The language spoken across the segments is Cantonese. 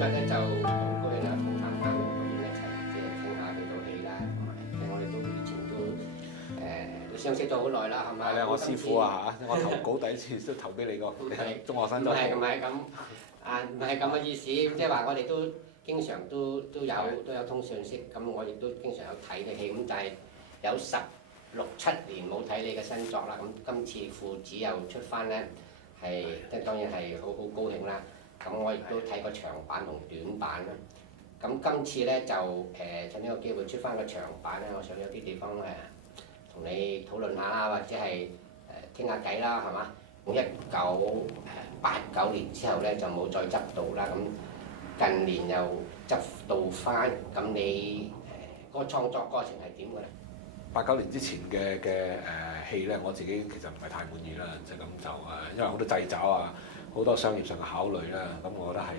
日咧就好高興啦，同譚家明咁一齊即係傾下佢套戲啦，同埋其實我哋都以前都相識咗好耐啦，係咪？係咧，我師傅啊嚇，我投稿第一次都投俾你個中學生唔係咁啊，唔係咁嘅意思，即係話我哋都經常都有通訊息，咁我亦都經常有睇嘅戲，咁但係有16、17年冇睇你嘅新作啦，咁今次父子又出翻咧，係即係當然係好高興啦。咁我亦都睇過長版同短版啦。咁今次咧就趁呢個機會出翻個長版咧，我想有啲地方同你討論下啦，或者係傾下偈啦，係嘛？1989年之後咧就冇再執到啦，咁近年又執到翻，咁你嗰個創作過程係點嘅咧？89年之前嘅戲咧，我自己其實唔係太滿意啦，即係咁就因為好多掣肘啊，好多商業上嘅考慮啦，咁我覺得係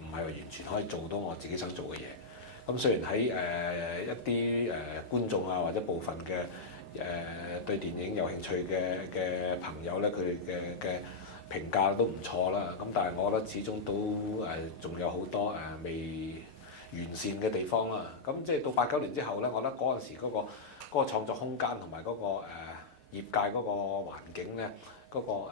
唔係話完全可以做到我自己想做嘅嘢。咁雖然喺一啲觀眾啊或者部分嘅對電影有興趣嘅朋友咧，佢哋嘅評價都唔錯啦。咁但係我覺得始終都仲有好多未完善嘅地方啦。咁即係到89年之後咧，我覺得嗰陣時嗰個創作空間同埋嗰個業界嗰個環境咧，嗰個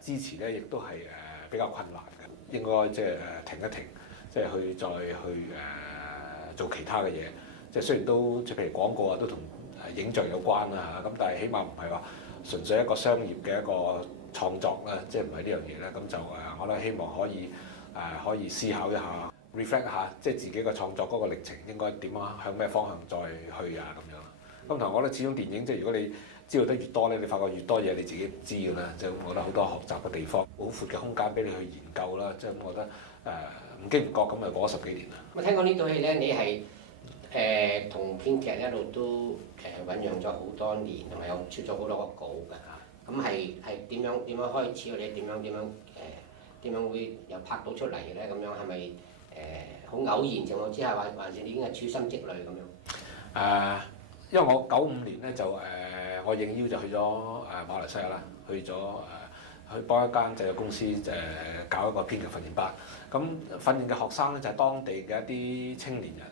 支持咧，亦都係比較困難嘅。應該即係停一停，即係再去做其他嘅嘢。即係雖然都即係譬如廣告啊，都同影像有關啦嚇。咁但係起碼唔係話純粹一個商業嘅一個創作啦，即係唔係呢樣嘢咧。咁就我覺得希望可以思考一下 reflect 下，即係自己個創作嗰個歷程應該點樣向咩方向再去啊咁樣。咁同埋我覺得始終電影即係如果你知道得越多咧，你發覺越多嘢你自己唔知㗎啦。即係我覺得好多學習嘅地方，好闊嘅空間俾你去研究啦。即係我覺得唔經唔覺咁就過咗10幾年啦。我聽講呢套戲咧，你係同編劇一路都醖釀咗好多年，同埋有出咗好多個稿㗎嚇。咁係點樣開始，或者點樣會又拍到出嚟嘅咧？咁樣係咪好偶然情況之下，還是已經係處心積慮咁樣？因為我95年咧就我應邀就去咗馬來西亞啦，去幫一間製作公司搞一個編劇訓練班。咁訓練嘅學生咧就係當地嘅一啲青年人。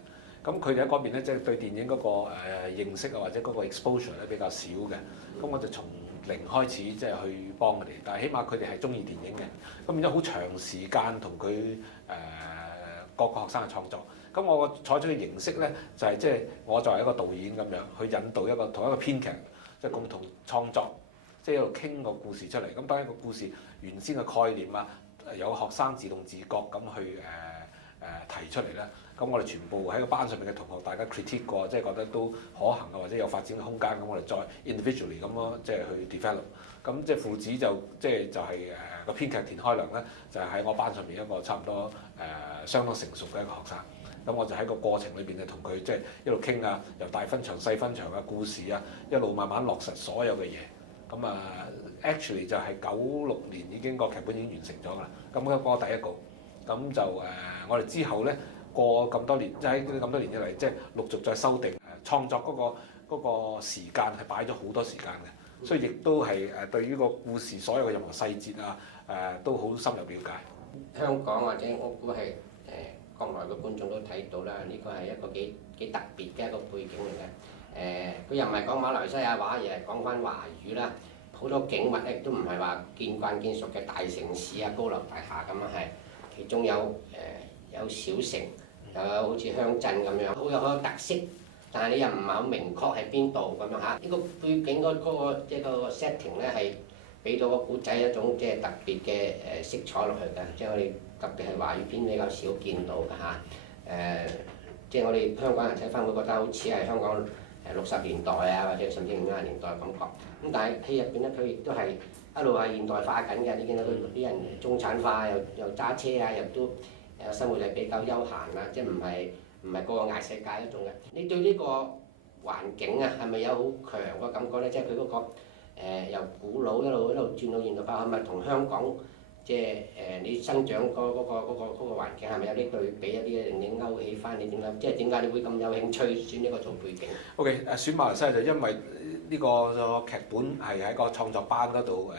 咁佢哋喺嗰邊咧即係對電影嗰個認識啊或者嗰個 exposure 咧比較少嘅。咁我就從零開始即係去幫佢哋，但係起碼佢哋係中意電影嘅。咁變咗好長時間同佢各個學生嘅創作。咁我採取嘅形式咧就係即係我作為一個導演咁樣去引導同一個編劇即係共同創作，即係一路傾個故事出嚟。咁當一個故事原先嘅概念啊，有學生自動自覺咁去提出嚟咧。咁我哋全部喺個班上面嘅同學，大家 critique 過，即係覺得都可行啊，或者有發展嘅空間。咁我哋再 individually 咁咯，即係去 develop。咁即係父子就係個編劇田開良咧，就係喺我班上面一個差唔多相當成熟嘅一個學生。咁我就喺個過程裏邊就同佢即係一路傾啊，由大分場、細分場嘅故事啊，一路慢慢落實所有嘅嘢。咁actually 就係96年已經個劇本已經完成咗㗎啦。咁嗰個第一個，咁就我哋之後咧過咁多年，即係喺咁多年以嚟，即係陸續再修訂創作嗰個時間係擺咗好多時間嘅，所以亦都係對於個故事所有嘅任何細節啊都好深入了解。香港或者我估係國內嘅觀眾都睇到啦，呢個係一個幾特別嘅一個背景嚟嘅。佢又唔係講馬來西亞話，而係講翻華語啦。好多景物咧都唔係話見慣見熟嘅大城市啊、高樓大廈咁樣係，其中有小城，又有好似鄉鎮咁樣，好有特色。但係你又唔係好明確係邊度咁樣嚇。呢個背景嗰個一個 setting 咧係俾到個古仔一種即係特別嘅色彩落去嘅，即係我哋特別係華語片比較少見到嘅嚇。即係我哋香港人睇翻會覺得好似係香港60年代啊，或者甚至50年代嘅感覺。咁但係戲入邊咧，佢亦都係一路係現代化緊嘅。你見到佢啲人中產化，又揸車啊，又都生活係比較悠閒啊，即係唔係個個嗌世界嗰種嘅。你對呢個環境啊，係咪有好強個感覺咧？即係佢嗰個由古老一路轉到現代化，係咪同香港即係你生長嗰個環境係咪有啲對比，有啲嘢令你勾起翻你點解？即係點解你會咁有興趣選呢個做背景？OK， 選馬來西亞就因為呢個劇本係喺個創作班嗰度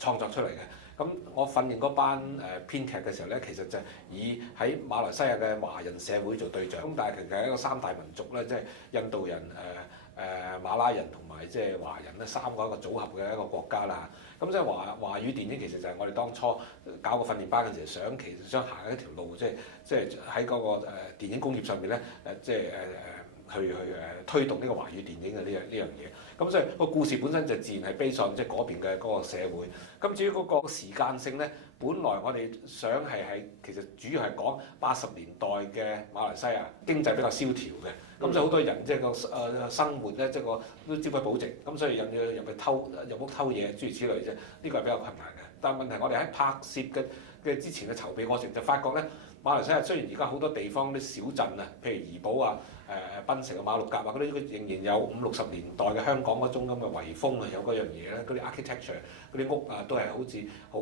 創作出嚟嘅。咁我訓練嗰班編劇嘅時候咧，其實就以喺馬來西亞嘅華人社會做對象。咁但係其實係一個三大民族咧，即係印度人、馬拉人同埋即係華人咧三個一個組合嘅一個國家啦。咁即係華語電影其實就係我哋當初搞個訓練班嘅時候，其實想行一條路，即係喺嗰個電影工業上面咧去推動呢個華語電影嘅呢樣嘢。咁所以個故事本身就自然係 base on 即係嗰邊嘅嗰個社會。咁至於嗰個時間性咧，本來我哋想其實主要係講80年代嘅馬來西亞經濟比較蕭條嘅，咁所以好多人即係個生活咧，即係個都朝不保夕，咁所以人要入屋偷嘢諸如此類啫，呢個係比較困難嘅。但係問題我哋喺拍攝嘅之前嘅籌備過程就發覺咧，馬來西亞雖然而家好多地方啲小鎮啊，譬如怡保啊、檳城啊、馬六甲啊嗰啲，仍然有50-60年代嘅香港嗰種咁嘅遺風啊，有嗰樣嘢咧，嗰啲 architecture 嗰啲屋啊，都係好似好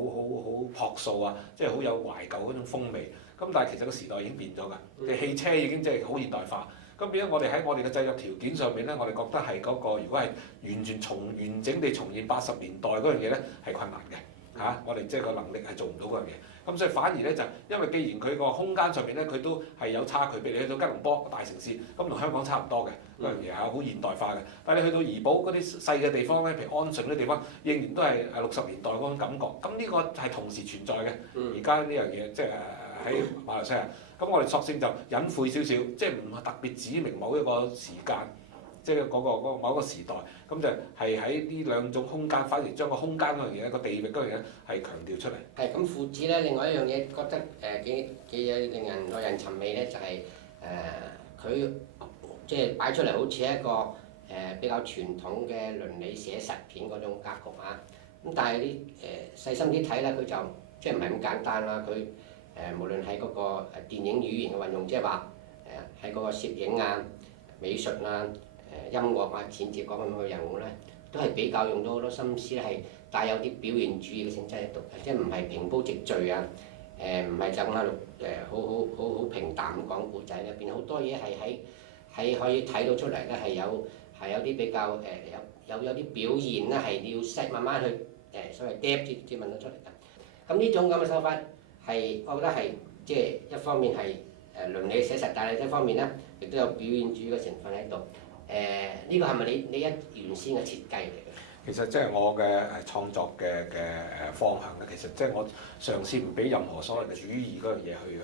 樸素啊，即係好有懷舊嗰種風味。咁但係其實個時代已經變咗㗎，嘅汽車已經即係好現代化。咁變咗我哋喺我哋嘅製作條件上面咧，我哋覺得係嗰個如果係完整地重現80年代嗰樣嘢咧，係困難嘅。我哋即係個能力係做唔到嗰樣嘢，咁所以反而咧就因為既然佢個空間上面咧佢都係有差距，譬如你去到吉隆坡大城市，咁同香港差唔多嘅嗰樣嘢係好現代化嘅，但係你去到怡保嗰啲細嘅地方咧，譬如安順嗰啲地方，仍然都係60年代嗰種感覺，咁呢個係同時存在嘅。而家呢樣嘢即係喺馬來西亞，咁我哋索性就隱晦少少，即係唔係特別指明某一個時間。即係嗰個某一個時代，咁就係喺呢兩種空間，反而將個空間嗰樣嘢、個地域嗰樣嘢係強調出嚟。係咁，父子咧，另外一樣嘢覺得幾令人耐人尋味咧，就係佢即係擺出嚟好似一個比較傳統嘅倫理寫實片嗰種格局啊。咁但係啲細心啲睇咧，佢就即係唔係咁簡單啦。佢無論喺嗰個電影語言嘅運用，即係話喺嗰個攝影啊、美術啊、音樂啊、剪接嗰咁嘅人物咧，都係比較用到好多心思咧，係帶有啲表現主義嘅性質喺度，即係唔係平鋪直敍啊，唔係就咁喺度好平淡咁講故仔，入邊好多嘢係可以睇到出嚟咧，係有啲比較有啲表現咧係要細慢慢去所謂 depth 先問到出嚟㗎。咁呢種咁嘅手法係我覺得係即係一方面係倫理寫實，但係一方面咧亦都有表現主義嘅成分喺度。呢個係咪你原先嘅設計嚟嘅？其實即係我嘅創作嘅方向咧，其實即係我嘗試唔俾任何所謂嘅主義嗰樣嘢去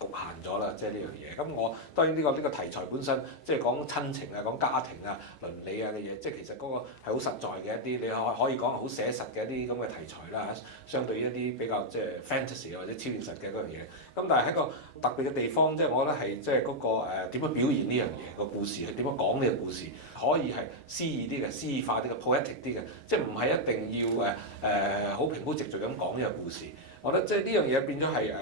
局限咗啦，即係呢樣嘢。咁我當然呢個題材本身，即係講親情啊、講家庭啊、倫理啊嘅嘢，即係其實嗰個係好實在嘅一啲，你可以講係好寫實嘅一啲咁嘅題材啦。相對於一啲比較即係 fantasy 或者超現實嘅嗰樣嘢。咁但係喺個特別嘅地方，即係我覺得係即係嗰個點樣表現呢樣嘢個故事，係點樣講呢個故事，可以係詩意啲嘅、詩意化啲嘅、poetic 啲嘅，即係唔係一定要好平鋪直敍咁講呢個故事。我覺得即係呢樣嘢變咗係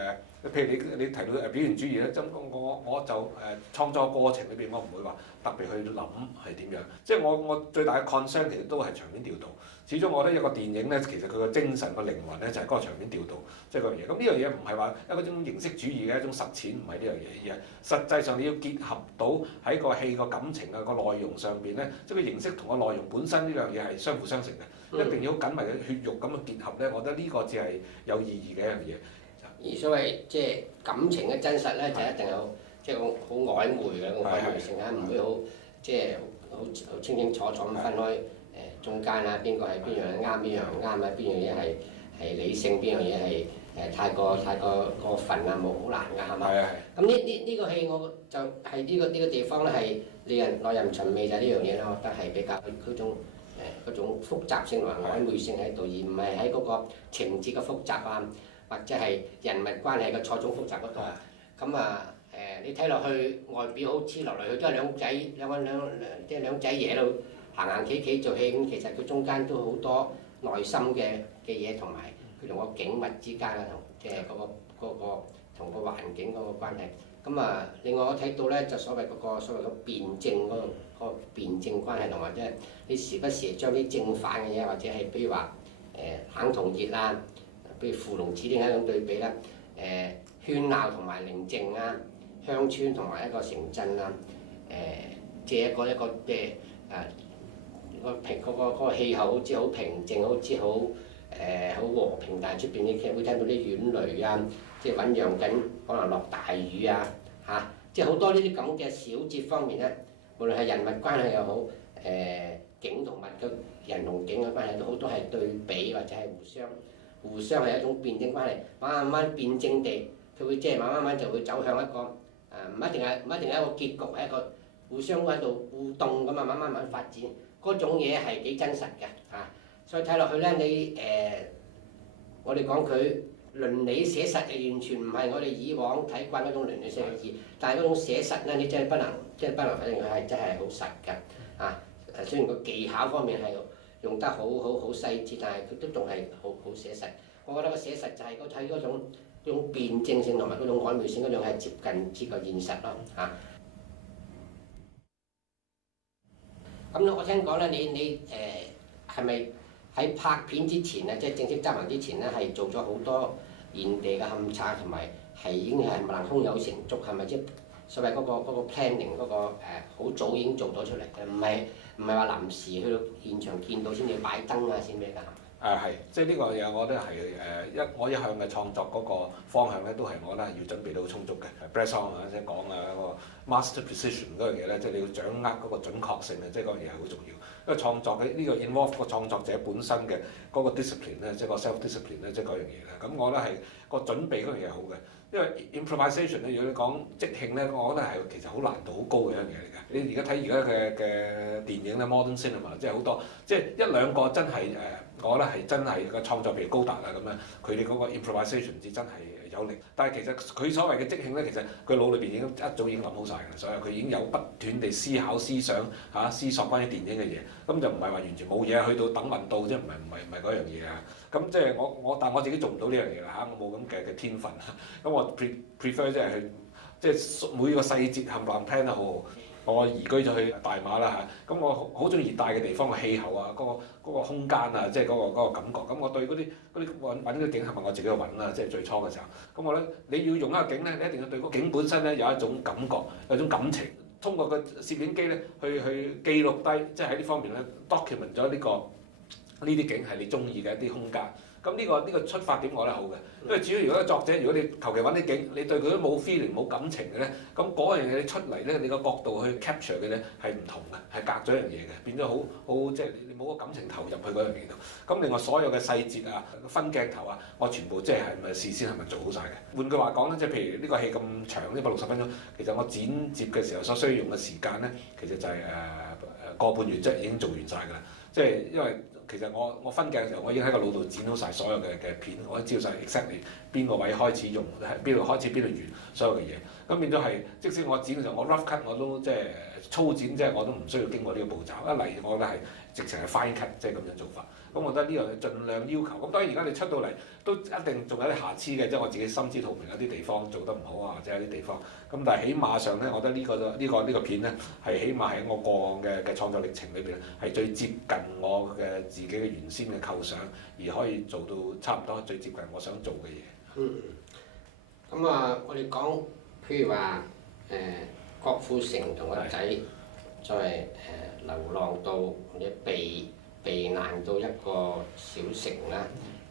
譬如你提到表現主義咧，我就創作過程裏邊，我唔會話特別去諗係點樣。即係我最大嘅 concern 其實都係場面調度。始終我覺得一個電影咧，其實佢個精神個靈魂咧就係嗰個場面調度，即係嗰樣嘢。咁呢樣嘢唔係話一種形式主義嘅一種實踐，唔係呢樣嘢，而係實際上你要結合到喺個戲個感情啊個內容上邊咧，即係個形式同個內容本身呢樣嘢係相輔相成嘅，一定要好緊密嘅血肉咁嘅結合咧。我覺得呢個只係有意義嘅一樣嘢。而所謂即係感情嘅真實咧，就一定有即係好曖昧嘅個曖昧性啊，唔會好即係好清清楚楚咁分開中間啊，邊個係邊樣啱，邊樣唔啱啊，邊樣嘢係理性，邊樣嘢係太過過分啊，冇好難㗎係嘛？咁呢個戲我就係呢個地方咧係令人耐人尋味就係呢樣嘢啦，我覺得係比較嗰種複雜性同埋曖昧性喺度，而唔係喺嗰個情節嘅複雜啊。或者係人物關係嘅錯綜複雜嗰度，咁你睇落去外表好黐落嚟，佢都係兩仔爺喺度行企做戲，咁其實佢中間都好多內心嘅嘢，同埋佢同個景物之間啊，同即係嗰個同個環境嗰個關係。咁另外我睇到咧就所謂嘅辯證嗰個辯證關係，同埋即係你時不時將啲正反嘅嘢，或者係比如話冷同熱啊。譬如父龍子點解咁對比咧？喧鬧同埋寧靜啊，鄉村同埋一個城鎮啊，借一個即係個氣候好似好平靜，好似好好和平，但係出邊你會聽到啲軟雷啊，即係醖釀緊可能落大雨啊嚇，即係好多呢啲咁嘅小節方面咧，無論係人物關係又好，景同物嘅人同景嘅關係都好多係對比或者係互相係一種辯證關係，慢慢辯證地，佢會即係慢慢就會走向一個唔一定係一個結局，係一個互相喺度互動咁啊，慢慢發展，嗰種嘢係幾真實嘅嚇。所以睇落去咧，我哋講佢倫理寫實係完全唔係我哋以往睇慣嗰種倫理寫實字，但係嗰種寫實咧，你真係不能否認佢係真係好實㗎啊！雖然個技巧方面係用得好細緻，但係佢都仲係好寫實。我覺得個寫實就係睇嗰種辯證性同埋嗰種曖昧性嗰種係接近現實咯嚇。咁我聽講咧，你係咪喺拍片之前咧，即係正式執行之前咧，係做咗好多現地嘅勘察，同埋係已經係萬空有成竹，係咪即係所謂嗰個 planning 嗰個好早已經做咗出嚟嘅？唔係話臨時去到現場見到先至擺燈啊，先咩㗎？係，即係呢個嘢，我覺得係我一向嘅創作嗰個方向咧，都係我覺得係要準備到充足嘅。Press on 啊，即係講啊嗰個 master precision 嗰樣嘢咧，即係你要掌握嗰個準確性啊，即係嗰樣嘢係好重要。因為創作嘅呢個 involve 個創作者本身嘅嗰個 discipline 咧，即係個 self discipline 咧，即係嗰樣嘢咧。咁我覺得係個準備嗰樣嘢好嘅。因為 improvisation 咧，如果你講即興咧，我覺得係其實好難度好高嘅一樣嘢嚟㗎。你而家睇而家嘅電影咧 ，modern cinema 即係好多，即係一兩個真係我覺得係真係個創作譬如高達啊咁樣，佢哋嗰個 improvisation 至真係有力。但係其實佢所謂嘅即興咧，其實佢腦裏邊一早已經諗好晒㗎啦，所以佢已經有不斷地思考、思想思索關於電影嘅嘢，咁就唔係話完全冇嘢，去到等運到，即係唔係嗰樣嘢啊。咁即係但我自己做唔到呢樣嘢啦，我冇咁嘅天分，咁我 prefer 即係去即係每個細節冚唪唥 plan 得好好。我移居咗去大馬啦嚇，咁我好中意熱帶嘅地方嘅氣候啊，嗰個空間啊，即係嗰個感覺。咁我對嗰啲揾嘅景係咪我自己去揾啦？即係最初嘅時候。咁我咧你要用一個景咧，你一定要對個景本身咧有一種感覺，有一種感情。通過個攝影機咧去記錄低，即係喺呢方面咧 document 咗呢啲景係你中意嘅一啲空間。咁呢個出發點我覺得好嘅，因為至於如果個作者，如果你求其揾啲景，你對佢都冇 feeling 冇感情嘅咧，咁嗰樣嘢你出嚟咧，你個角度去 capture 嘅咧係唔同嘅，係隔咗一樣嘢嘅，變咗好即係你冇個感情投入去嗰樣嘢度。咁另外所有嘅細節啊、分鏡頭啊，我全部即係咪事先係咪做好晒嘅？換句話講咧，即係譬如呢個戲咁長160分鐘，其實我剪接嘅時候所需要用嘅時間咧，其實就係個半月即係已經做完晒㗎啦，即係因為。其實我分鏡嘅時候，我已經喺個腦度剪好晒所有嘅片，我都知道晒 exactly 邊個位開始用，喺邊度開始邊度完所有嘅嘢。咁變咗係，即使我剪嘅時候，我 rough cut 我都即係粗剪，即係我都唔需要經過呢個步驟。一嚟我覺得係直情係 fine cut，即係咁樣做法。咁我覺得呢樣嘢盡量要求。咁當然而家你出到嚟都一定仲有啲瑕疵嘅，即係我自己心知肚明有啲地方做得唔好啊，或者有啲地方。咁但係起碼上咧，我覺得呢個片咧係起碼喺我過往嘅創作歷程裏邊咧係最接近我嘅自己嘅原先嘅構想，而可以做到差唔多最接近我想做嘅嘢。咁啊，我哋講譬如話郭富城同個仔在流浪到或者避難到一個小城啦，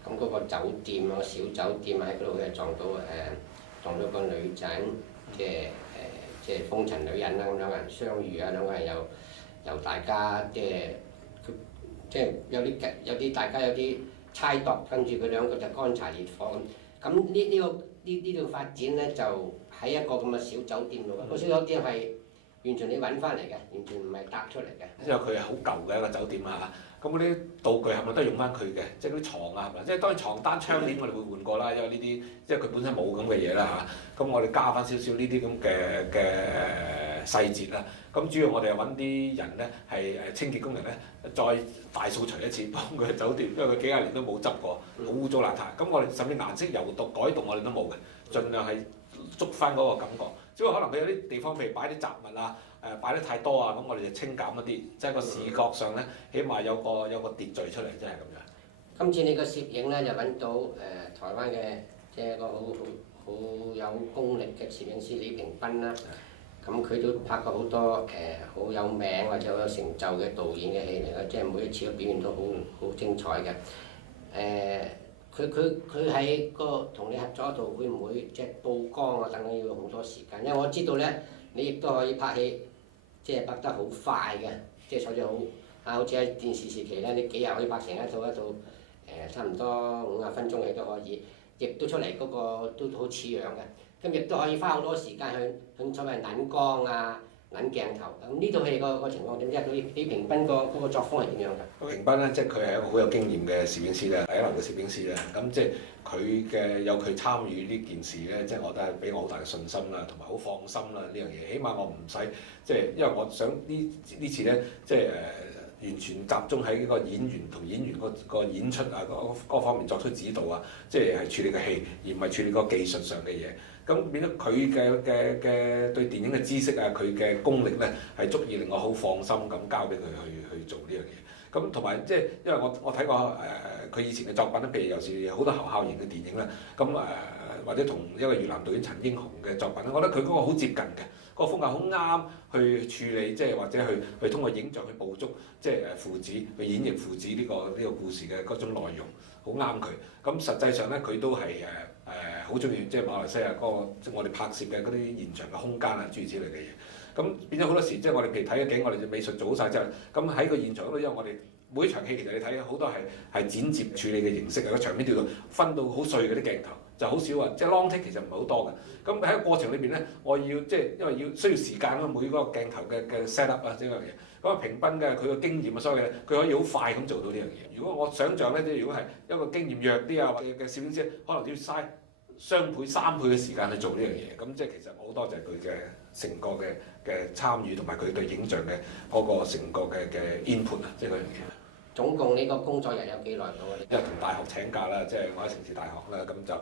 咁嗰個酒店啊，小酒店喺嗰度佢撞到個女仔，即係風塵女人啦，咁兩個人相遇啊，兩個人又大家即係有啲大家有啲猜度，跟住佢兩個就乾柴烈火咁。咁呢度發展咧就喺一個咁嘅小酒店度，個小酒店係完全你揾翻嚟嘅，完全唔係搭出嚟嘅。因為佢係好舊嘅一個酒店啊，咁嗰啲道具係咪都係用翻佢嘅？即係嗰啲床啊，即係當然床單、窗簾我哋會換過啦，因為呢啲即係佢本身冇咁嘅嘢啦嚇。咁我哋加翻少少呢啲咁嘅細節啦。咁主要我哋係揾啲人咧係清潔工人咧，再大掃除一次幫佢酒店，因為佢幾廿年都冇執過，好污糟邋遢。咁我哋甚至顏色油毒改動我哋都冇嘅，盡量係捉翻嗰個感覺。只不過可能佢有啲地方譬如擺啲雜物啊，擺得太多啊，咁我哋就清減一啲，即係個視覺上咧，起碼有個秩序出嚟，即係咁樣。今次你個攝影咧就揾到台灣嘅即係一個好有功力嘅攝影師李平斌啦。咁佢都拍過好多好有名或者好有成就嘅導演嘅戲嚟嘅，即係每一次嘅表現都好精彩嘅。佢喺個同你合作度會唔會即係曝光啊等等要用好多時間？因為我知道咧，你亦都可以拍戲，即係拍得好快嘅，即係所以好似喺電視時期咧，你幾日可以拍成一套差唔多50分鐘嘅都可以，亦都出嚟嗰個都好似樣嘅，咁亦都可以花好多時間去所謂撚光啊。撚鏡頭，咁呢套戲個情況點啫？李平斌嗰個作風係點樣㗎？平斌咧，即係佢係一個好有經驗嘅攝影師啦，第一流嘅攝影師啦。咁即係有佢參與呢件事咧，即係我覺得係俾我好大嘅信心啦，同埋好放心啦呢樣嘢。起碼我唔使即係，因為我想呢次咧，即係完全集中喺呢個演員同演員個演出啊嗰方面作出指導啊，即係處理個戲，而唔係處理個技術上嘅嘢。咁變咗佢嘅對電影嘅知識啊，佢嘅功力咧係足以令我好放心咁交俾佢去做呢樣嘢。咁同埋即係因為我睇過佢以前嘅作品咧，譬如有時好多侯孝賢嘅電影啦，咁或者同一個越南導演陳英雄嘅作品咧，我覺得佢嗰個好接近嘅，個風格好啱去處理，即係或者去通過影像去捕捉，即係父子去演繹父子呢個故事嘅嗰種內容，好啱佢。咁實際上咧，佢都係好中意即係馬來西亞嗰個即係我哋拍攝嘅嗰啲現場嘅空間啊，諸如此類嘅嘢。咁變咗好多時，即係我哋譬如睇嘅景，我哋嘅美術做好晒之後，咁喺個現場嗰度，因為我哋每一場戲其實你睇好多係剪接處理嘅形式啊，個場面調到分到好碎嗰啲鏡頭，就好少啊，即係 long take 其實唔係好多嘅。咁喺個過程裏邊咧，我要即係因為要需要時間啊，每個鏡頭嘅 set up 啊，呢樣嘢。咁啊，平斌嘅佢個經驗啊，所以咧佢可以好快咁做到呢樣嘢。如果我想象咧，即係如果係一個經驗弱啲啊，或者嘅攝影師，可能都要嘥雙倍、3倍嘅時間去做呢樣嘢。咁即係其實好多謝佢嘅成個嘅參與同埋佢對影像嘅嗰個成個嘅 input 啊，即係嗰樣嘢。總共呢個工作日有幾耐到啊？因為同大學請假啦，即係我喺城市大學啦，咁就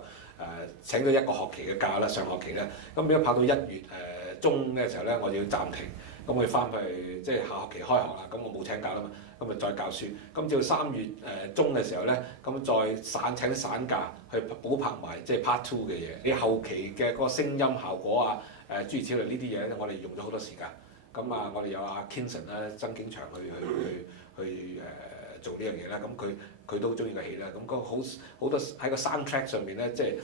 請咗一個學期嘅假啦，上學期咧，咁變咗拍到1月中嘅時候咧，我就要暫停，咁我要翻去即係下學期開學啦，咁我冇請假啦嘛，咁咪再教書，咁至到3月中嘅時候咧，咁再請啲散假去補拍埋即係 part 2嘅嘢，你後期嘅嗰個聲音效果啊，諸如此類呢啲嘢咧，我哋用咗好多時間，咁啊，我哋有阿 Kinson 啦、曾景祥去做呢樣嘢啦，咁佢都好中意個戲啦，咁好多喺個 soundtrack 上面咧，即係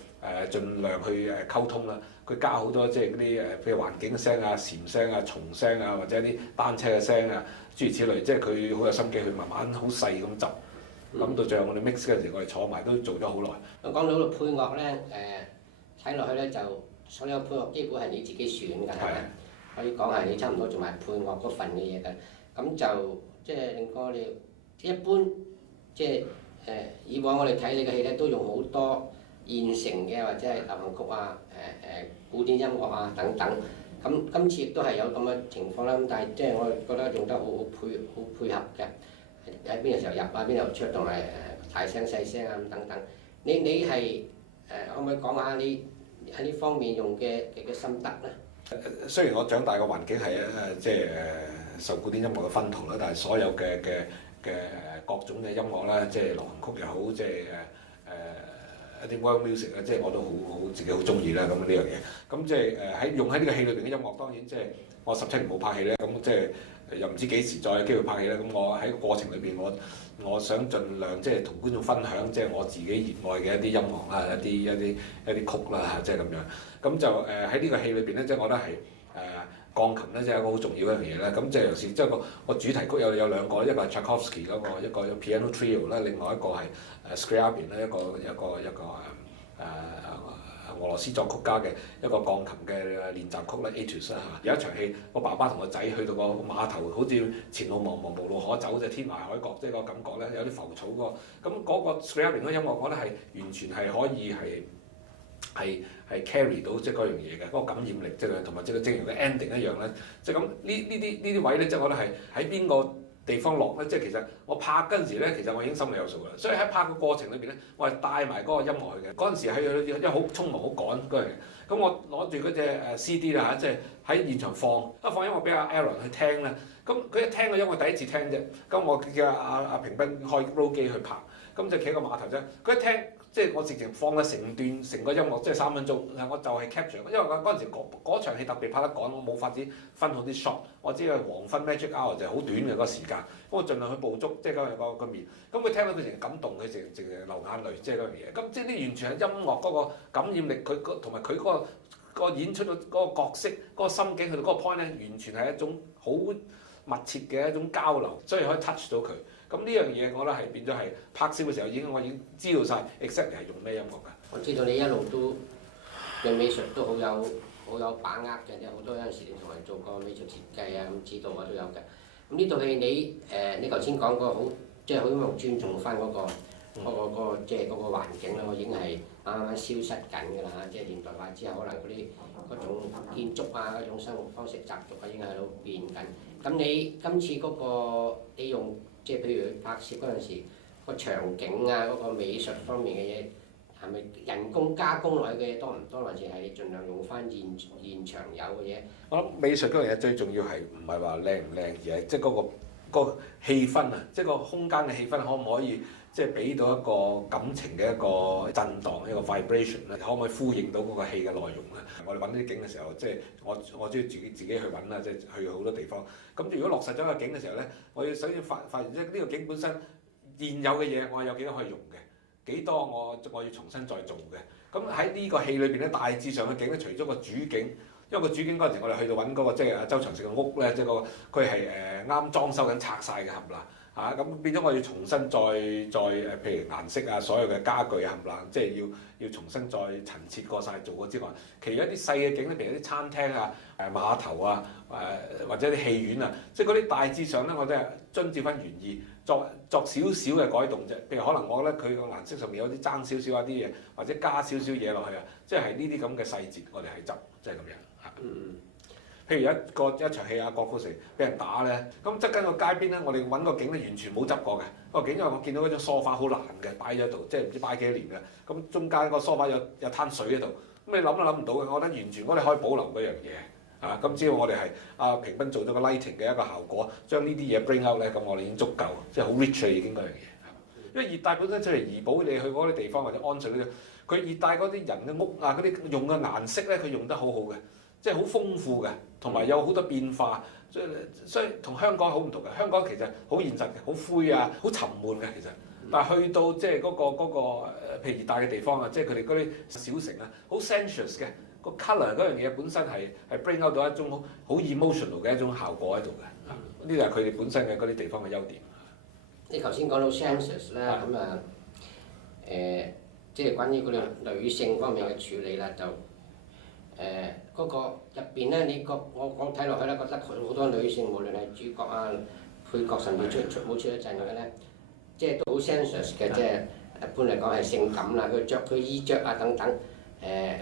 盡量去溝通啦。佢加好多即係嗰啲譬如環境嘅聲啊、蟬聲啊、蟲聲啊，或者啲單車嘅聲啊，諸如此類，即係佢好有心機去慢慢好細咁執。咁到最後我哋 mix 嗰陣時，我哋坐埋都做咗好耐。講到度配樂咧，睇落去咧就所有配樂基本係你自己選㗎，係咪？可以講係你差唔多做埋配樂嗰份嘅嘢㗎。咁就即係令我哋一般，即係以往我哋睇你嘅戲咧，都用好多現成嘅或者係流行曲啊、古典音樂啊等等。咁今次亦都係有咁嘅情況啦。咁但係即係我覺得用得好配合嘅，喺邊個時候入啊，邊度出，同埋大聲細聲啊咁等等。你係可唔可以講下你喺呢方面用嘅心得咧？雖然我長大嘅環境係即係受古典音樂嘅薰陶啦，但係所有嘅各種嘅音樂啦，即係流行曲又好，即係一啲 world music 啊，即係我都好自己好中意啦。咁呢樣嘢，咁即係用喺呢個戲裏邊嘅音樂，當然即係我17年冇拍戲咧，咁即係又唔知幾時再有機會拍戲咧。咁我喺個過程裏邊，我想盡量即係同觀眾分享，即係我自己熱愛嘅一啲音樂啦，一啲曲啦，即係咁樣。咁就喺呢個戲裏邊咧，即係我覺得係鋼琴咧，即係一個好重要一樣嘢啦。咁即係尤其即係個主題曲有兩個，一個係 Tchaikovsky 嗰個，一個 Piano Trio 啦，另外一個係Scriabin 咧，一個俄羅斯作曲家嘅一個鋼琴嘅練習曲啦 Etudes 啦嚇。有一場戲，個爸爸同個仔去到個碼頭，好似前路茫茫無路可走，即係天涯海角，即係個感覺咧，有啲浮草個。咁嗰個 Scriabin 嗰音樂，我覺得係完全係可以係 carry 到即係嗰樣嘢嘅，嗰個感染力即係同埋即係正如個 ending 一樣咧，即係咁呢啲位咧，即係我覺得係喺邊個地方落咧，即係其實我拍嗰陣時咧，其實我已經心裏有數㗎啦。所以喺拍嘅過程裏邊咧，我係帶埋嗰個音樂去嘅。嗰陣時係因為好匆忙好趕嗰樣嘢，咁我攞住嗰隻CD 啦嚇，即係喺現場放，放音樂俾阿 Aaron 去聽咧。咁佢一聽個音樂第一次聽啫，咁我叫阿平斌開 roll 機去拍，咁就企喺個碼頭啫。佢一聽，即係我直情放咗成個音樂，即係3分鐘，我就係 capture。因為嗰陣時嗰場戲特別拍得趕，我冇法子分好啲 shot，我知係黃昏 magic hour 就係好短嘅嗰個時間，咁我盡量去捕捉即係個面。咁佢聽到佢成感動，佢成流眼淚，即係嗰樣嘢。咁即係呢完全係音樂嗰個感染力，佢同埋佢嗰個演出嗰個角色嗰個心境，去到嗰個 point 咧，完全係一種好密切嘅一種交流，所以可以 touch 到佢。咁呢樣嘢我覺得係變咗係拍攝嘅時候我已經知道晒 exactly 係用咩音樂㗎。我知道你一路都對美術都好有把握嘅，即係好多有陣時你同人做過美術設計啊，咁指導啊都有嘅。咁呢套戲你頭先講過好，即係好尊重翻嗰個即係嗰個環境啦，我已經係啱啱消失緊㗎啦嚇，即係現代化之後，可能嗰種建築啊、嗰種生活方式習俗啊，已經喺度變緊。咁你今次嗰個你用即係譬如拍攝嗰陣時個場景啊、嗰個美術方面嘅嘢，係咪人工加工落去嘅嘢多唔多，還是係你盡量用翻現場有嘅嘢？我諗美術嗰樣嘢最重要係唔係話靚唔靚，而係即係嗰個氣氛啊，即係個空間嘅氣氛可唔可以即係俾到一個感情嘅一個震盪，一個 vibration 咧，可唔可以呼應到嗰個戲嘅內容咧？我哋揾啲景嘅時候，即係我中意自己去揾啦，即係去好多地方。咁如果落實咗個景嘅時候咧，我要首先發現即係呢個景本身現有嘅嘢，我有幾多可以用嘅，幾多我要重新再做嘅。咁喺呢個戲裏邊咧，大致上嘅景咧，除咗個主景。因為個主景嗰陣時，我哋去到揾嗰個即係周長勝嘅屋咧，即係佢係啱裝修緊拆晒嘅冚唪唥嚇，咁變咗我要重新再譬如顏色啊，所有嘅家具啊冚唪唥，即係要重新再陳設過晒做過之外，其餘一啲細嘅景咧，譬如一啲餐廳啊、碼頭啊、或者啲戲院啊，即係嗰啲大致上咧，我都係遵照翻原意作少少嘅改動啫。譬如可能我覺得佢個顏色上面有啲爭少少一啲嘢，或者加少少嘢落去啊，即係呢啲咁嘅細節，我哋係執，即係咁樣。譬如一場戲啊，郭富城俾人打咧，咁側緊個街邊咧，我哋揾個景咧完全冇執過嘅。個景因為我見到嗰張梳化好爛嘅，擺咗喺度，即係唔知擺幾多年嘅。咁中間個梳化有灘水喺度，咁你諗都諗唔到嘅。我覺得完全我哋可以保留嗰樣嘢啊。咁只要我哋係阿平斌做咗個 lighting 嘅一個效果，將呢啲嘢 bring out 咧，咁我哋已經足夠，即係好 rich 已經嗰樣嘢。因為熱帶本身出嚟怡保你去嗰啲地方或者安順嗰啲，佢熱帶嗰啲人嘅屋啊，嗰啲用嘅顏色咧，佢用得好好嘅。即係好豐富嘅，同埋有好多變化，所以同香港好唔同嘅。香港其實好現實嘅，好灰啊，好沉悶嘅其實。但係去到即係嗰個譬如熱帶嘅地方啊，即係佢哋嗰啲小城啊，好 sensuous 嘅，個 colour 嗰樣嘢本身係 bring out 到一種好 emotional 嘅一種效果喺度嘅。呢個係佢哋本身嘅嗰啲地方嘅優點。你頭先講到 sensuous 啦，咁啊即係關於嗰啲女性方面嘅處理啦，就。嗰個入邊咧，我睇落去咧，覺得佢好多女性，無論係主角啊、配角，甚至冇出一陣嘅咧，即係都好 sensuous 嘅，即係一般嚟講係性感啦。佢着佢衣着啊等等，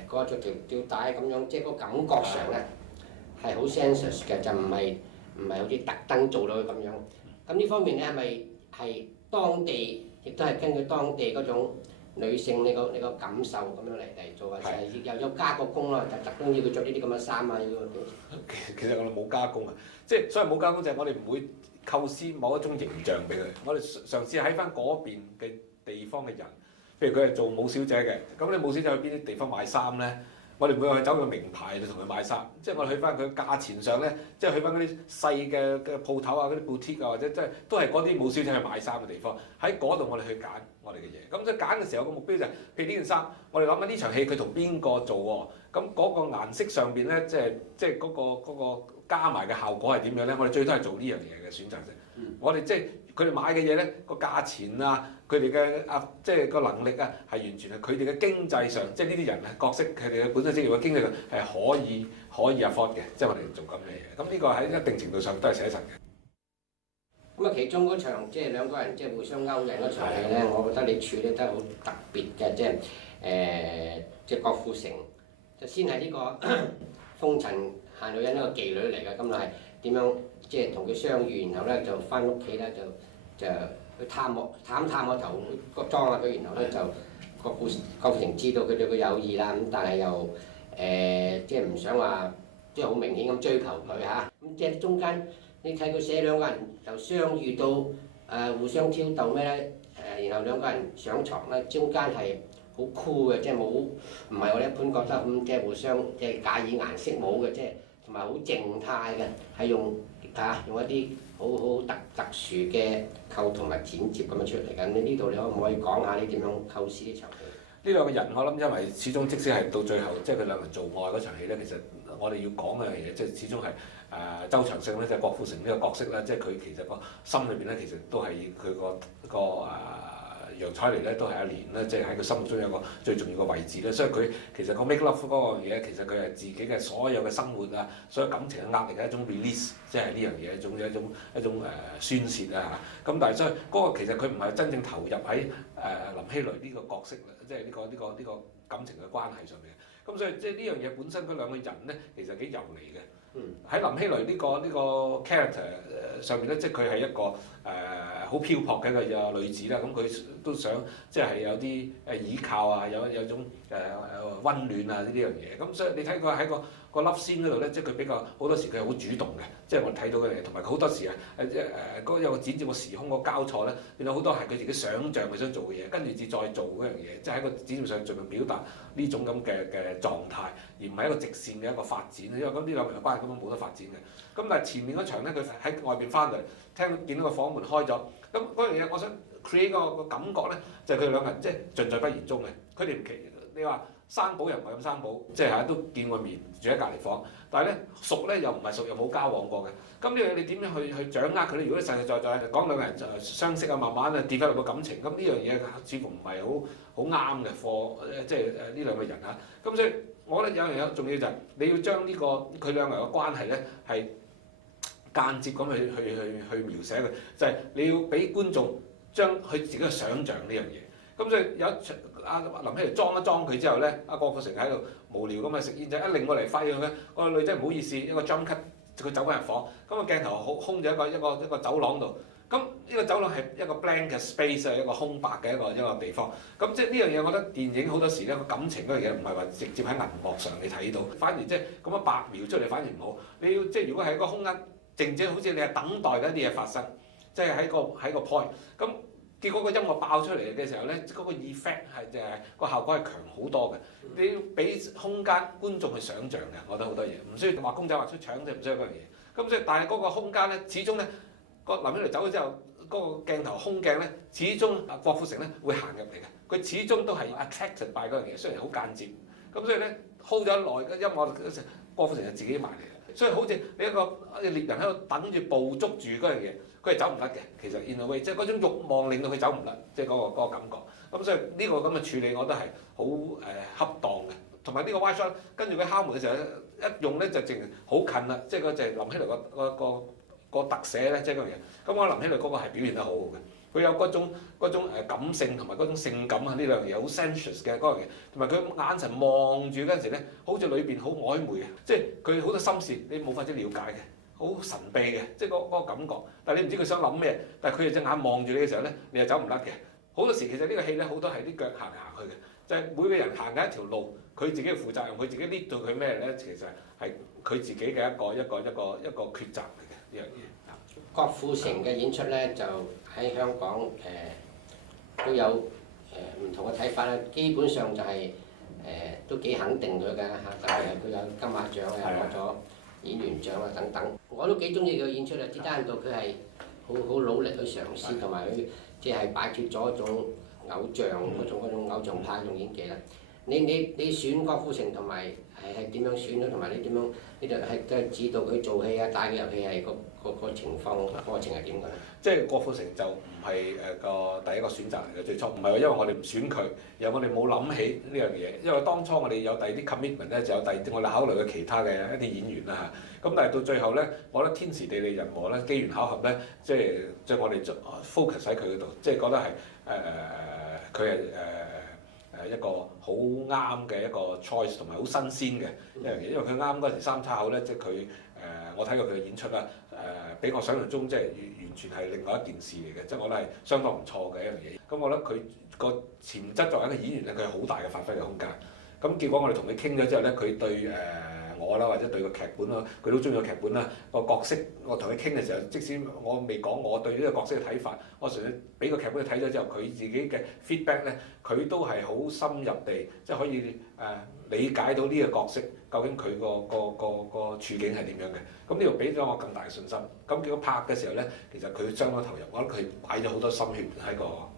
嗰着條吊帶咁樣，即係個感覺上咧係好 sensuous 嘅，就唔係好似特登做到佢咁樣。咁呢方面咧係咪係當地亦都係根據當地嗰種女性你個感受咁樣嚟做啊？係又有加個工咯，就特登要佢着呢啲咁嘅衫啊，要。其實我哋冇加工啊，即係所謂冇加工就係我哋唔會構思某一種形象俾佢，我哋嘗試喺翻嗰邊嘅地方嘅人，譬如佢係做舞小姐嘅，咁你舞小姐去邊啲地方買衫咧？我哋唔會去走個名牌去同佢買衫，即係我哋去翻佢價錢上咧，即係去翻嗰啲細嘅鋪頭啊、嗰啲 boutique 啊，或者即係都係嗰啲舞小姐去買衫嘅地方，喺嗰度我哋去揀我哋嘅嘢。咁即係揀嘅時候個目標就係，譬如呢件衫，我哋諗緊呢場戲佢同邊個做喎？咁嗰個顏色上邊咧，即係嗰個加埋嘅效果係點樣咧？我哋最多係做呢樣嘢嘅選擇啫。我哋即係佢哋買嘅嘢咧，個價錢啊，佢哋嘅即係個能力啊，係完全係佢哋嘅經濟上，即係呢啲人嘅角色，佢哋嘅本身職業嘅經濟上係可以 afford 嘅，即係我哋做咁嘅嘢。咁呢個喺一定程度上都係寫實嘅。咁啊，其中嗰場即係兩個人即係互相勾引嗰場戲咧，我覺得你處理得好特別嘅，即係郭富城就先係呢個風塵閒女人一個妓女嚟嘅，咁係點樣即係同佢相遇，然後咧就翻屋企咧就去探個頭裝下佢，然後咧就郭富城知道佢對佢有意啦，咁但係又即係唔想話即係好明顯咁追求佢嚇。咁即係中間你睇佢寫兩個人就相遇到互相挑逗咩咧？然後兩個人上床咧，中間係好酷嘅，即係冇唔係我哋一般覺得咁即係互相即係假以顏色冇嘅，即係同埋好靜態嘅，係用一啲好特殊嘅構圖同埋剪接咁樣出嚟嘅。你呢度你可唔可以講下你點樣構思呢場戲？呢兩個人我諗，因為始終即使係到最後，即係佢兩人做愛嗰場戲咧，其實我哋要講嘅嘢，即係始終係周長勝咧，即係郭富城呢個角色咧，即係佢其實個心裏邊咧，其實都係佢個楊采妮咧，都係阿蓮咧，即係喺佢心目中有個最重要嘅位置咧。所以佢其實個 make love 嗰個嘢，其實佢係自己嘅所有嘅生活啊，所有感情嘅壓力嘅一種 release，即係呢樣嘢一種宣泄啊嚇。咁但係所以嗰個其實佢唔係真正投入喺林熙蕾呢個角色，即係呢個感情嘅關係上面。咁所以即係呢樣嘢本身嗰兩個人咧，其實幾遊離嘅。喺林熙蕾呢個 character 上面咧，即係佢係一個好漂泊嘅一個女子啦。咁佢都想即係有啲倚靠啊，有種溫暖啊呢樣嘢。咁所以你睇佢喺個 love scene 嗰度咧，即係佢比較好多時佢係好主動嘅，即係我睇到嘅嘢。同埋佢好多時有個剪接個時空個交錯咧，變到好多係佢自己想像佢想做嘅嘢，跟住至再做嗰樣嘢，即係喺個剪接上盡量表達呢種咁嘅狀態，而唔係一個直線嘅一個發展。因為咁呢兩個人嘅關係根本冇得發展嘅。咁但係前面嗰場咧，佢喺外邊翻嚟，見到個房門開咗，咁嗰樣嘢我想 create 個感覺咧，就係佢哋兩個人即係盡在不言中嘅。佢哋唔奇，你話生保又唔係咁生保，即係都見過面，住喺隔離房，但係咧熟咧又唔係熟，又冇交往過嘅。咁呢樣你點樣去掌握佢咧？如果你實實在在講兩個人就相識啊，慢慢啊跌翻落個感情，咁呢樣嘢似乎唔係好啱嘅貨，即係呢兩個人嚇。咁所以我覺得有樣嘢重要就係你要將佢兩個人嘅關係咧係間接咁去描寫佢，就係你要俾觀眾將佢自己嘅想像呢樣嘢。咁所以有一場林熙蕾裝一裝佢之後咧，郭富城喺度無聊咁啊食煙仔，一擰過嚟發現佢個女仔唔好意思，一個 jump cut，佢走翻入房，咁個鏡頭空咗一個走廊度。咁呢個走廊係一個 blank 嘅 space 啊，一個空白嘅一個地方。咁即係呢樣嘢，我覺得電影好多時咧個感情嗰樣嘢唔係話直接喺銀幕上你睇到，反而即係咁樣白描出嚟反而唔好。你要即係如果係一個空間靜止，好似你係等待緊啲嘢發生，即係喺個 point。咁結果個音樂爆出嚟嘅時候咧，嗰個 effect 係就係個效果係強好多嘅。你要俾空間觀眾去想像嘅，我覺得好多嘢唔需要畫公仔畫出腸，就唔需要嗰樣嘢。咁所以但係嗰個空間咧，始終咧。林熙蕾走咗之後，嗰個鏡頭空鏡咧，始終郭富城咧會行入嚟嘅。佢始終都係 attracted by 嗰樣嘢，雖然好間接。咁所以咧 hold 咗耐嘅音樂，郭富城就自己埋嚟啦。所以好似你一個獵人喺度等住捕捉住嗰樣嘢，佢係走唔甩嘅。其實 in a way，即係嗰種慾望令到佢走唔甩，即係嗰個感覺。咁所以呢個咁嘅處理，我覺得係好恰當嘅。同埋呢個 wide shot，跟住佢敲門嘅時候一用咧就淨好近啦，即係嗰就係林熙蕾個特寫咧，即係嗰樣嘢。咁我林熙蕾嗰個係表現得好好嘅，佢有嗰種感性同埋嗰種性感啊，呢兩樣嘢好 sensuous 嘅嗰樣嘢，同埋佢眼神望住嗰陣時咧，好似裏邊好曖昧嘅，即係佢好多心事你冇法子了解嘅，好神秘嘅，即係嗰個感覺。但係你唔知佢想諗咩，但係佢隻眼望住你嘅時候咧，你又走唔甩嘅。好多時其實呢個戲咧，好多係啲腳行去嘅，就係每個人行緊一條路，佢自己負責任，佢自己 lead 到佢咩咧，其實係佢自己嘅一個抉擇嚟嘅呢樣嘢。郭富城嘅演出咧，就喺香港都有唔同嘅睇法啦。基本上就係都幾肯定佢嘅嚇，特別係佢有金馬獎啊，攞咗演員獎啊等等。我都幾中意佢演出啊！只單到佢係好努力去嘗試，同埋佢即係擺脱咗一種偶像嗰種偶像派嗰種演技啦。你選郭富城同埋係點樣選咧？同埋你點樣你就係指導佢做戲啊、帶佢入戲係個情況過程係點嘅咧？即係郭富城就唔係個第一個選擇嚟嘅，最初唔係話因為我哋唔選佢，而我哋冇諗起呢樣嘢。因為當初我哋有第二啲 commitment 咧，就有第二啲我哋考慮嘅其他嘅一啲演員啦嚇。咁但係到最後咧，我覺得天時地利人和咧，機緣巧合咧，即係我哋 focus 喺佢嗰度，即係覺得係佢係一個好啱嘅一個 choice 同埋好新鮮嘅一樣嘢，因為佢啱嗰時三叉口咧，即係佢我睇過佢嘅演出啦，比我想象中即係完全係另外一件事嚟嘅，即係我覺得係相當唔錯嘅一樣嘢。咁我覺得佢個潛質作為一個演員咧，佢有好大嘅發揮嘅空間。咁結果我哋同佢傾咗之後咧，佢對我啦，或者對個劇本啦，佢都中意個劇本啦。個角色我同佢傾嘅時候，即使我未講我對呢個角色嘅睇法，我純粹俾個劇本佢睇咗之後，佢自己嘅 feedback 咧，佢都係好深入地，即係可以理解到呢個角色究竟佢個處境係點樣嘅。咁呢度俾咗我更大嘅信心。咁結果拍嘅時候咧，其實佢相當投入，我覺得佢擺咗好多心血喺個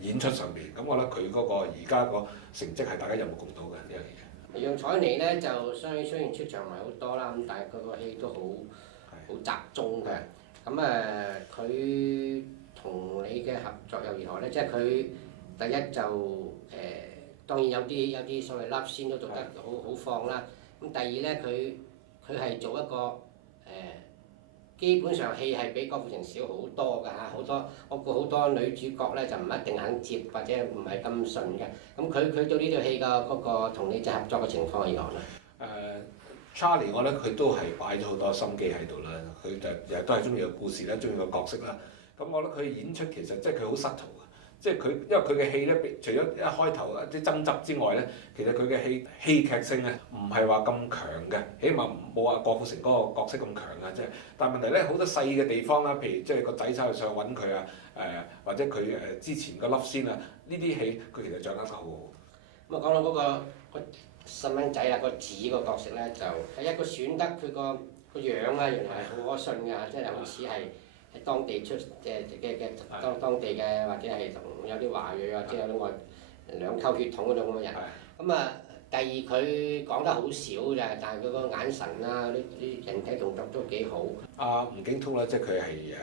演出上邊。咁我覺得佢嗰個而家個成績係大家有目共睹嘅呢樣嘢。楊采妮咧就雖然出場唔係好多啦，咁但係佢個戲都好集中嘅。咁佢同你嘅合作又如何咧？即係佢第一就當然有啲所謂 love scene 都做得好放啦。咁第二咧，佢係做一個基本上戲係比郭富城少好多㗎嚇，我估好多女主角咧就唔一定肯接或者唔係咁順嘅。咁佢對呢套戲嘅嗰個同你哋合作嘅情況係如何咧？Charlie 我覺得佢都係擺咗好多心機喺度啦，佢就日日都係中意個故事啦，中意個角色啦。咁我覺得佢演出其實即係佢好 subtle 嘅，即係佢因為佢嘅戲咧，除咗一開頭啲爭執之外咧，其實佢嘅戲劇性咧唔係話咁強嘅，起碼冇話郭富城嗰個角色咁強啊，即係。但係問題咧，好多細嘅地方啦，譬如即係個仔走去上揾佢啊，或者佢之前個 love scene啊，呢啲戲佢其實掌握得好好。咁講到嗰個細蚊仔啊，個子個角色咧，就係一個選得佢個樣啊，原來係好可信㗎，即係好似係喺當地出嘅當地嘅，或者係同有啲華裔或者有啲外兩溝血統嗰種咁嘅人。第二佢講得好少咋，但係佢個眼神啊，啲人體動作都幾好。吳景濤咧，即係佢係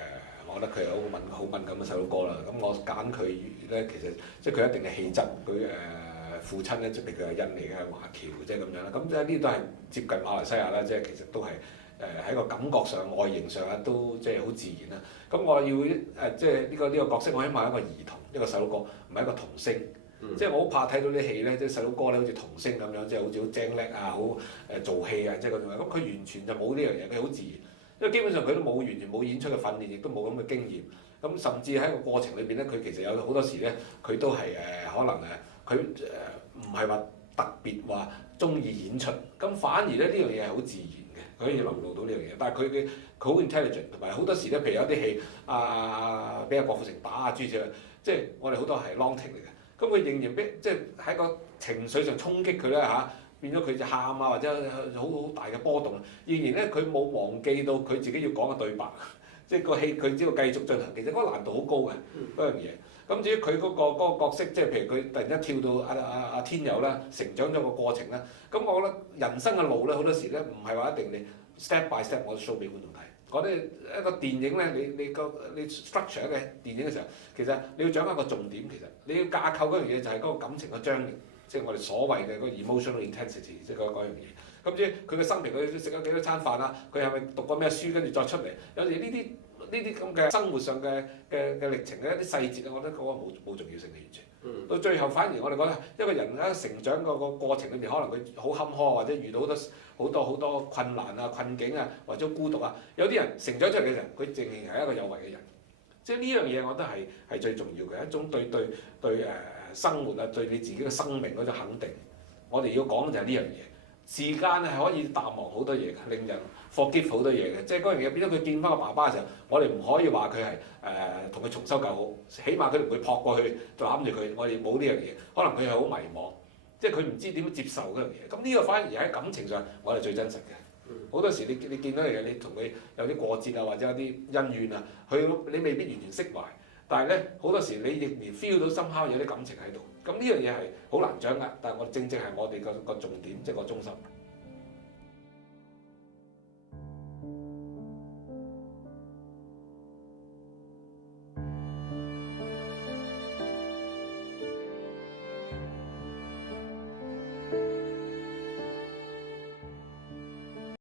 我覺得佢係好敏感嘅細路哥啦。咁我揀佢咧，其實即係佢一定嘅氣質，佢父親咧，即係佢係印尼嘅華僑，即係咁樣啦。咁即係呢啲都係接近馬來西亞啦，即係其實都係喺個感覺上、外形上啊，都即係好自然啦。咁我要即係呢個角色，我希望係一個兒童，一個細路哥，唔係一個童星。即係我好怕睇到啲戲咧，即係細路哥咧，好似童星咁樣，即係好似好精叻啊，好做戲啊，即係嗰種。咁佢完全就冇呢樣嘢，佢好自然。因為基本上佢都完全冇演出嘅訓練，亦都冇咁嘅經驗。咁甚至喺個過程裏邊咧，佢其實有好多時咧，佢都係可能佢唔係話特別話中意演出。咁反而咧呢樣嘢係好自然嘅，佢可以流露到呢樣嘢。但係佢好 intelligent，同埋好多時咧，譬如有啲戲俾阿郭富城打啊諸如此類，即係我哋好多係 long take 嚟嘅。咁佢仍然即係喺個情緒上衝擊佢咧嚇，變咗佢就喊啊，或者好大嘅波動。仍然咧，佢冇忘記到佢自己要講嘅對白，即係個戲佢只要繼續進行。其實嗰個難度好高嘅嗰樣嘢。咁至於佢嗰個角色，即係譬如佢突然間跳到阿天佑啦，成長咗個過程啦。咁我覺得人生嘅路咧，好多時咧唔係話一定你 step by step 我 show 俾觀眾睇。我哋一個電影咧，你 structure 一個電影嘅時候，其實你要掌握一個重點，其實你要架構嗰樣嘢就係嗰個感情嘅張力，即係我哋所謂嘅嗰個 emotional intensity，即係嗰樣嘢。咁至於佢嘅生平，佢食咗幾多餐飯啊？佢係咪讀過咩書，跟住再出嚟？有時呢啲咁嘅生活上嘅歷程嘅一啲細節啊，我覺得嗰個冇重要性嘅完全。到最後反而我哋覺得一個人喺成長個過程裏面，可能佢好坎坷，或者遇到好多困難啊、困境啊，或者孤獨啊。有啲人成長出嚟嘅時候，佢仍然係一個有為嘅人。即係呢樣嘢，我覺得係最重要嘅一種對生活啊，對你自己嘅生命嗰種肯定。我哋要講嘅就係呢樣嘢。時間係可以淡忘好多嘢嘅，令人 forgive 好多嘢嘅。即係嗰樣嘢變咗佢見翻個爸爸嘅時候，我哋唔可以話佢係同佢重修舊好，起碼佢唔會撲過去就攬住佢。我哋冇呢樣嘢，可能佢係好迷茫，即係佢唔知點樣接受嗰樣嘢。咁呢個反而喺感情上，我係最真實嘅。好多時你見到嚟嘅，你同佢有啲過節啊，或者有啲恩怨啊，你未必完全釋懷，但係咧好多時你亦然 feel 到深刻有啲感情喺度。咁呢樣嘢係好難掌握，但係正係我哋個重點，即係個中心。